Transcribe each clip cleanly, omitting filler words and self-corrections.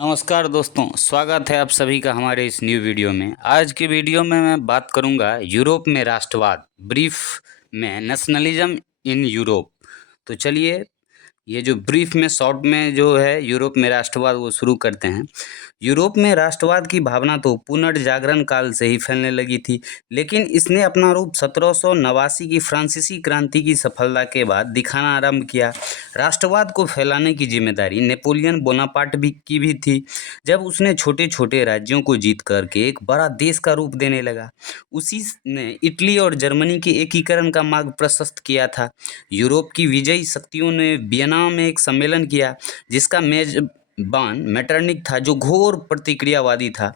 नमस्कार दोस्तों, स्वागत है आप सभी का हमारे इस न्यू वीडियो में। आज की वीडियो में मैं बात करूंगा यूरोप में राष्ट्रवाद, ब्रीफ में नेशनलिज्म इन यूरोप। तो चलिए, ये जो ब्रीफ में शॉर्ट में जो है यूरोप में राष्ट्रवाद वो शुरू करते हैं। यूरोप में राष्ट्रवाद की भावना तो पुनर्जागरण काल से ही फैलने लगी थी, लेकिन इसने अपना रूप 1789 की फ्रांसीसी क्रांति की सफलता के बाद दिखाना आरंभ किया। राष्ट्रवाद को फैलाने की जिम्मेदारी नेपोलियन बोनापार्ट की भी थी, जब उसने छोटे छोटे राज्यों को जीत करके एक बड़ा देश का रूप देने लगा। उसी ने इटली और जर्मनी के एकीकरण का मार्ग प्रशस्त किया था। यूरोप की विजयी शक्तियों ने वियना में एक सम्मेलन किया, जिसका मेजबान मेटरनिक था, जो घोर प्रतिक्रियावादी था।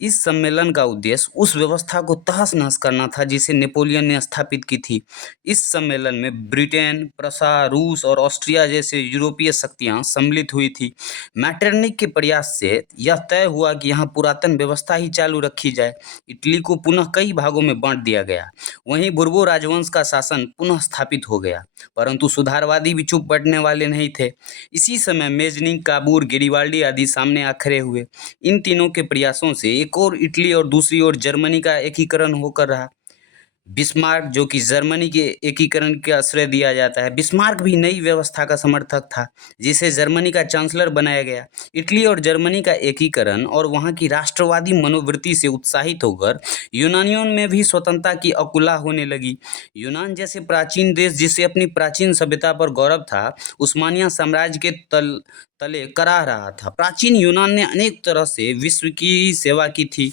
इस सम्मेलन का उद्देश्य उस व्यवस्था को तहस-नहस करना था जिसे नेपोलियन ने स्थापित की थी। इस सम्मेलन में ब्रिटेन, प्रशा, रूस और ऑस्ट्रिया जैसे यूरोपीय शक्तियां सम्मिलित हुई थी। मैटरनिक के प्रयास से यह तय हुआ कि यहाँ पुरातन व्यवस्था ही चालू रखी जाए। इटली को पुनः कई भागों में बांट दिया गया। वहीं बुर्बो राजवंश का शासन पुनः स्थापित हो गया, परंतु सुधारवादी भी चुप बैठने वाले नहीं थे। इसी समय मेजनिक, काबूर, गेरिबाल्डी आदि सामने आ खड़े हुए। इन तीनों के प्रयासों से एक ओर इटली और दूसरी ओर जर्मनी का एकीकरण होकर रहा। बिस्मार्क, जो कि जर्मनी के एकीकरण का श्रेय दिया जाता है, बिस्मार्क भी नई व्यवस्था का समर्थक था, जिसे जर्मनी का चांसलर बनाया गया। इटली और जर्मनी का एकीकरण और वहाँ की राष्ट्रवादी मनोवृत्ति से उत्साहित होकर यूनानियों में भी स्वतंत्रता की अकुला होने लगी। यूनान जैसे प्राचीन देश, जिसे अपनी प्राचीन सभ्यता पर गौरव था, उस्मानिया साम्राज्य के तले कराह रहा था। प्राचीन यूनान ने अनेक तरह से विश्व की सेवा की थी।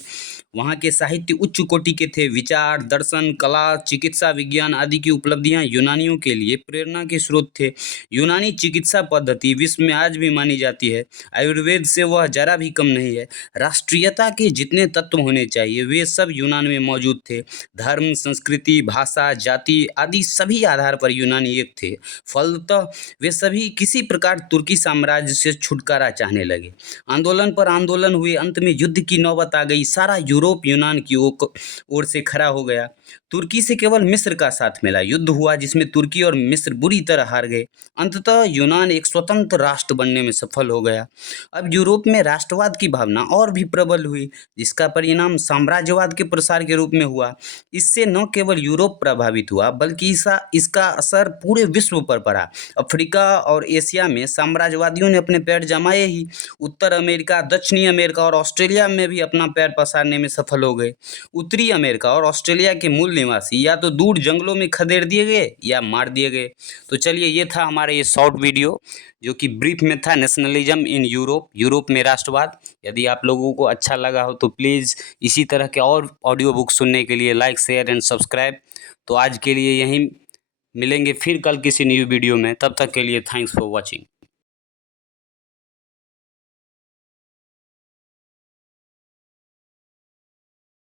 वहाँ के साहित्य उच्च कोटि के थे। विचार, दर्शन, कला, चिकित्सा विज्ञान आदि की उपलब्धियाँ यूनानियों के लिए प्रेरणा के स्रोत थे। यूनानी चिकित्सा पद्धति विश्व में आज भी मानी जाती है। आयुर्वेद से वह जरा भी कम नहीं है। राष्ट्रीयता के जितने तत्व होने चाहिए वे सब यूनान में मौजूद थे। धर्म, संस्कृति, भाषा, जाति आदि सभी आधार पर यूनानी एक थे। फलतः वे सभी किसी प्रकार तुर्की साम्राज्य से छुटकारा चाहने लगे। आंदोलन पर आंदोलन हुए, अंत में युद्ध की नौबत आ गई। सारा यूरोप यूनान की ओर से खड़ा हो गया। तुर्की से केवल मिस्र का साथ मिला। युद्ध हुआ, जिसमें तुर्की और मिस्र बुरी तरह हार गए। अंततः यूनान एक स्वतंत्र राष्ट्र बनने में सफल हो गया। अब यूरोप में राष्ट्रवाद की भावना और भी प्रबल हुई, जिसका परिणाम साम्राज्यवाद के प्रसार के रूप में हुआ। इससे न केवल यूरोप प्रभावित हुआ, बल्कि इसका असर पूरे विश्व पर पड़ा। अफ्रीका और एशिया में साम्राज्यवादियों ने अपने पैर जमाए ही। उत्तर अमेरिका, दक्षिणी अमेरिका और ऑस्ट्रेलिया में भी अपना पैर पसारने में सफल हो गए। उत्तरी अमेरिका और ऑस्ट्रेलिया के मूल निवासी या तो दूर जंगलों में खदेड़ दिए गए या मार दिए गए। तो चलिए, ये था हमारा ये शॉर्ट वीडियो, जो कि ब्रीफ में था नेशनलिज्म इन यूरोप, यूरोप में राष्ट्रवाद। यदि आप लोगों को अच्छा लगा हो तो प्लीज़ इसी तरह के और ऑडियो बुक सुनने के लिए लाइक, शेयर एंड सब्सक्राइब। तो आज के लिए यहीं मिलेंगे फिर कल किसी न्यू वीडियो में। तब तक के लिए थैंक्स फॉर वॉचिंग।